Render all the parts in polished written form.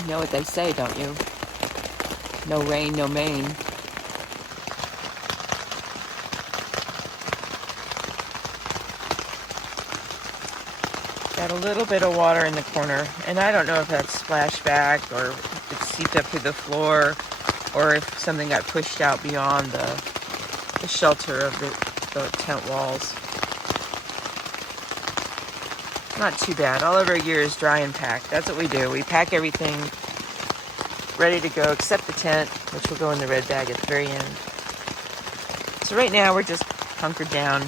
You know what they say, don't you? No rain, no Maine. Got a little bit of water in the corner, and I don't know if that's splashback or if it's seeped up through the floor or if something got pushed out beyond the shelter of the tent walls. Not too bad. All of our gear is dry and packed. That's what we do. We pack everything ready to go except the tent, which will go in the red bag at the very end. So right now we're just hunkered down.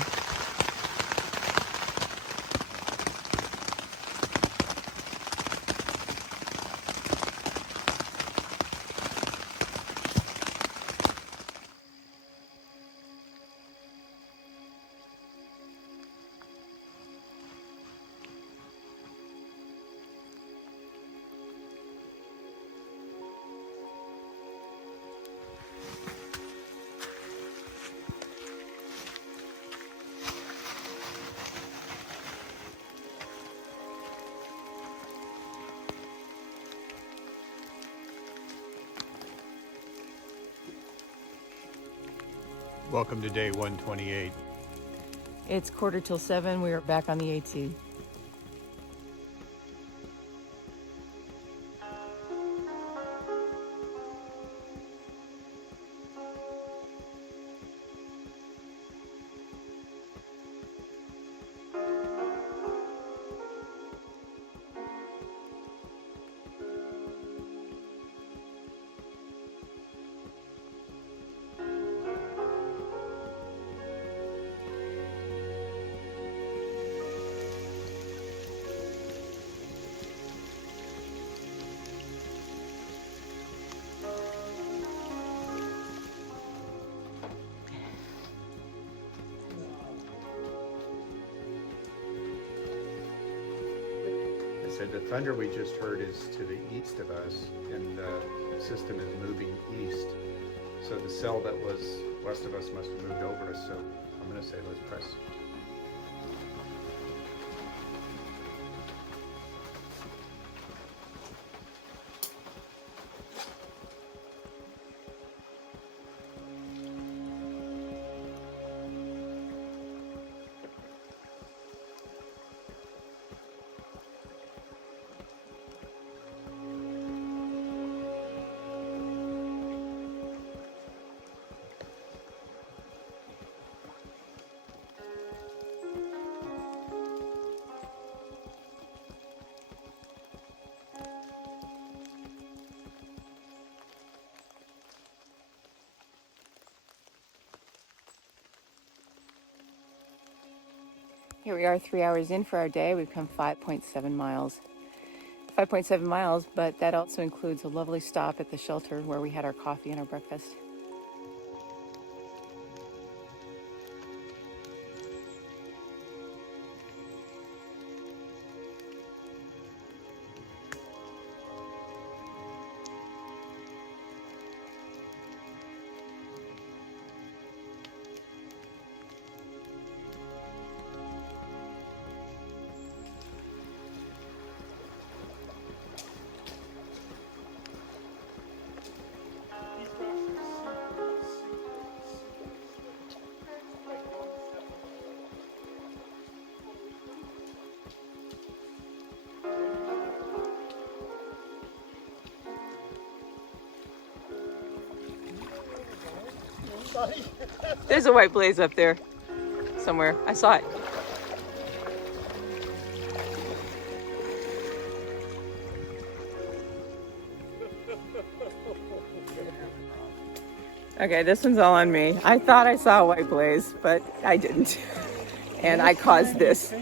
Welcome to day 128. It's 6:45. We are back on the AT. The thunder we just heard is to the east of us, and the system is moving east. So the cell that was west of us must have moved over us. So I'm going to say let's press. Here we are 3 hours in for our day. We've come 5.7 miles. 5.7 miles, but that also includes a lovely stop at the shelter where we had our coffee and our breakfast. There's a white blaze up there somewhere. I saw it. Okay, this one's all on me. I thought I saw a white blaze, but I didn't. And I caused this.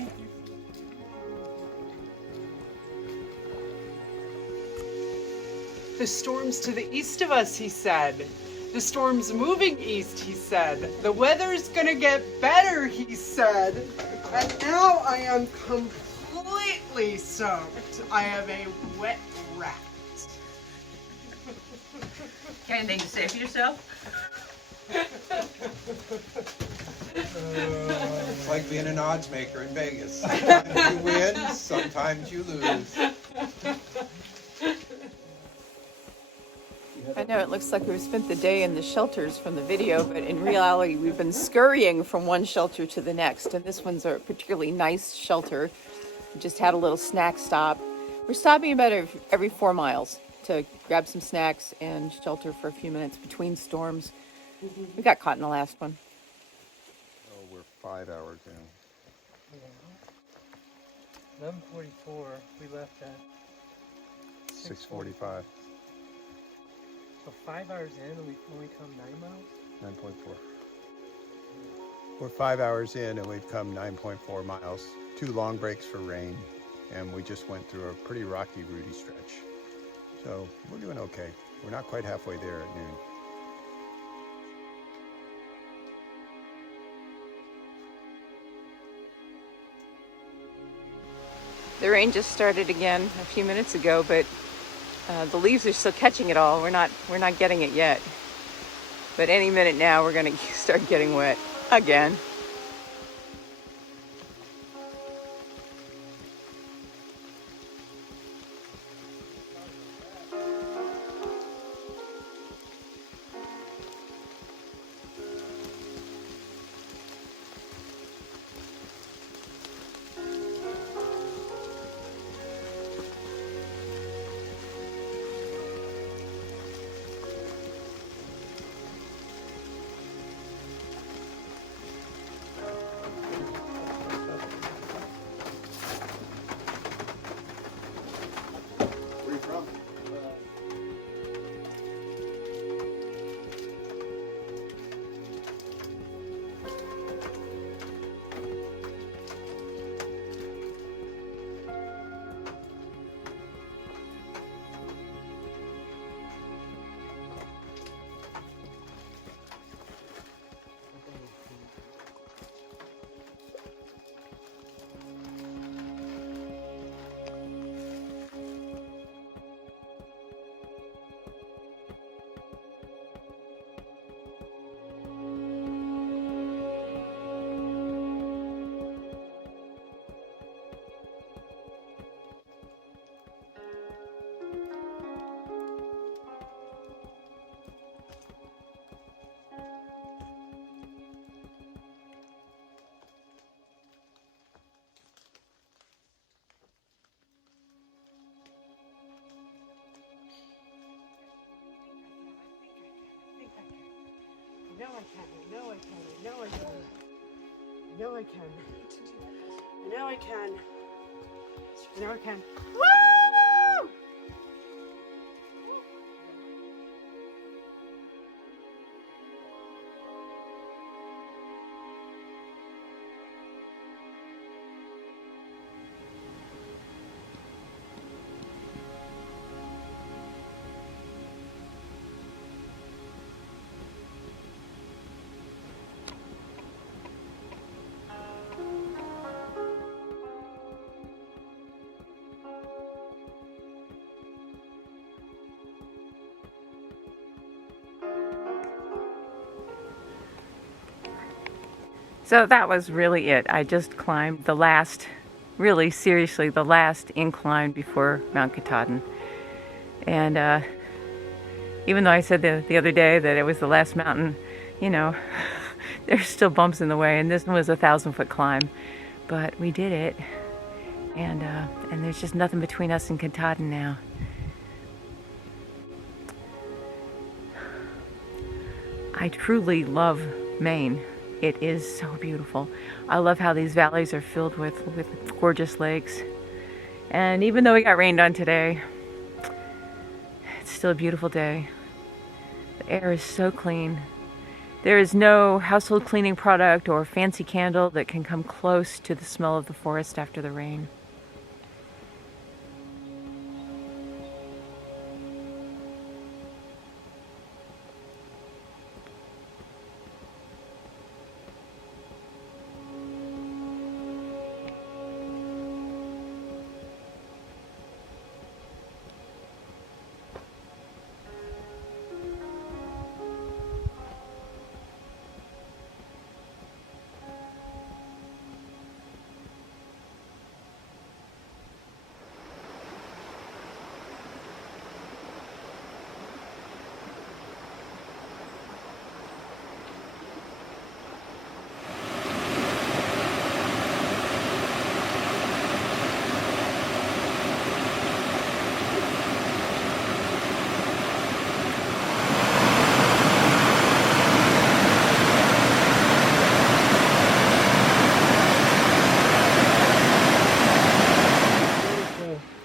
The storm's to the east of us, he said. The storm's moving east, he said. The weather's gonna get better, he said. And now I am completely soaked. I have a wet rat. Anything to say for yourself? It's like being an odds maker in Vegas. Sometimes you win, sometimes you lose. No, it looks like we've spent the day in the shelters from the video, but in reality, we've been scurrying from one shelter to the next. And this one's a particularly nice shelter. We just had a little snack stop. We're stopping about every 4 miles to grab some snacks and shelter for a few minutes between storms. We got caught in the last one. Oh, we're 5 hours in. 11:44. We left at 6:45. So 5 hours in, and we've only come 9 miles. 9.4. We're 5 hours in and we've come 9.4 miles. 2 long breaks for rain, and we just went through a pretty rocky, rooty stretch. So we're doing okay. We're not quite halfway there at noon. The rain just started again a few minutes ago, but the leaves are still catching it all. We're not getting it yet. But any minute now, we're gonna start getting wet again. Where are you from? I know I can. I know I can. I know I can. I know I can. I know I can. I know I can. Woo! So that was really it. I just climbed the last, really seriously, the last incline before Mount Katahdin. And even though I said the other day that it was the last mountain, you know, there's still bumps in the way, and this one was a 1,000-foot climb. But we did it, and there's just nothing between us and Katahdin now. I truly love Maine. It is so beautiful. I love how these valleys are filled with gorgeous lakes. And even though we got rained on today, it's still a beautiful day. The air is so clean. There is no household cleaning product or fancy candle that can come close to the smell of the forest after the rain.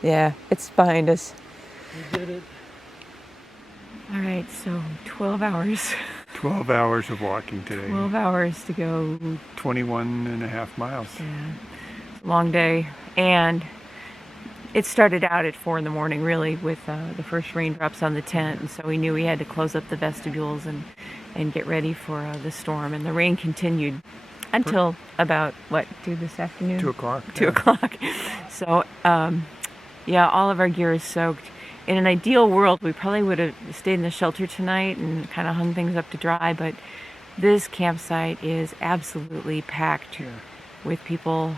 Yeah, it's behind us. We did it. All right, so 12 hours. 12 hours of walking today. 12 hours to go. 21 and a half miles. Yeah, long day. And it started out at 4 in the morning, really, with the first raindrops on the tent. And so we knew we had to close up the vestibules and get ready for the storm. And the rain continued until about, what, 2 this afternoon? 2 o'clock. 2 o'clock. So, yeah, all of our gear is soaked. In an ideal world, we probably would have stayed in the shelter tonight and kind of hung things up to dry, but this campsite is absolutely packed with people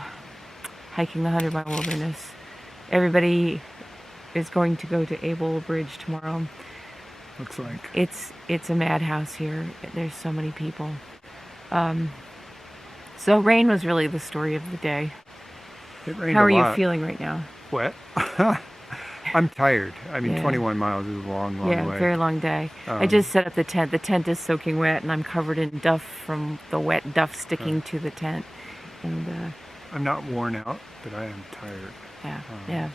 hiking the 100-mile wilderness. Everybody is going to go to Able Bridge tomorrow. Looks like. It's a madhouse here. There's so many people. So rain was really the story of the day. It rained How are a you lot. feeling right now? Wet. I'm tired. I mean, Yeah. 21 miles is a long, long Yeah, way. very long day. I just set up the tent. The tent is soaking wet, and I'm covered in duff from the wet duff sticking to the tent. And I'm not worn out, but I am tired. yeah.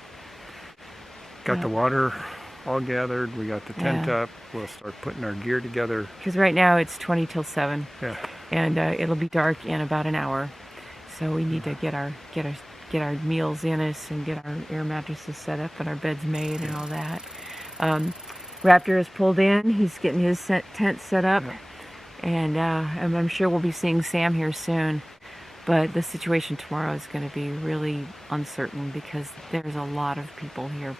Got the water all gathered. We got the tent Yeah. up. We'll start putting our gear together. Because right now it's 20 till 7. Yeah. And it'll be dark in about an hour. So we need to get our meals in us and get our air mattresses set up and our beds made and all that. Raptor is pulled in. He's getting his tent set up. Yeah. And I'm sure we'll be seeing Sam here soon. But the situation tomorrow is going to be really uncertain because there's a lot of people here.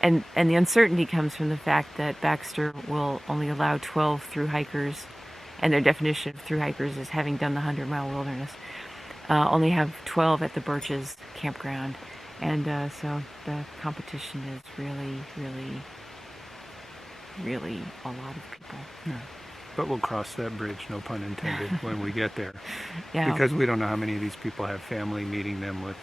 And the uncertainty comes from the fact that Baxter will only allow 12 through hikers, and their definition of through hikers is having done the 100-mile wilderness. Only have 12 at the Birches campground. And so the competition is really, really, really a lot of people. Yeah. But we'll cross that bridge, no pun intended, when we get there. Yeah. Because we don't know how many of these people have family meeting them with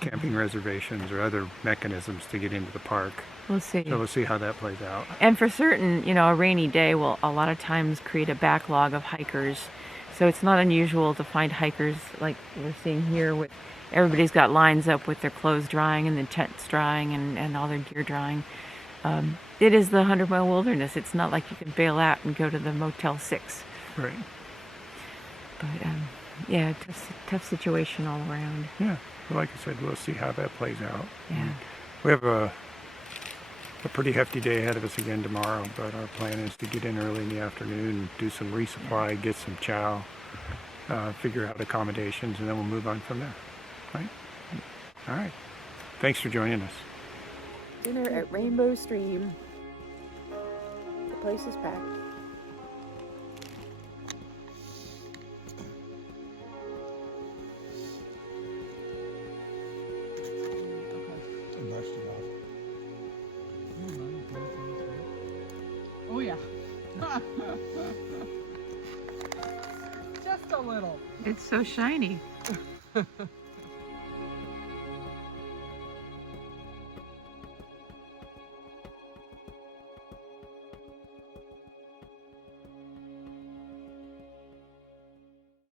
camping reservations or other mechanisms to get into the park. We'll see. So we'll see how that plays out. And for certain, a rainy day will a lot of times create a backlog of hikers. So it's not unusual to find hikers like we're seeing here with everybody's got lines up with their clothes drying and the tents drying and all their gear drying. It is the 100-mile wilderness. It's not like you can bail out and go to the Motel 6. Right. But yeah, tough situation all around. Yeah. Well, like I said, we'll see how that plays out. Yeah. We have a pretty hefty day ahead of us again tomorrow, but our plan is to get in early in the afternoon, do some resupply, get some chow, figure out accommodations, and then we'll move on from there. Right? All right. Thanks for joining us. Dinner at Rainbow Stream. The place is packed. Oh yeah. Just a little. It's so shiny.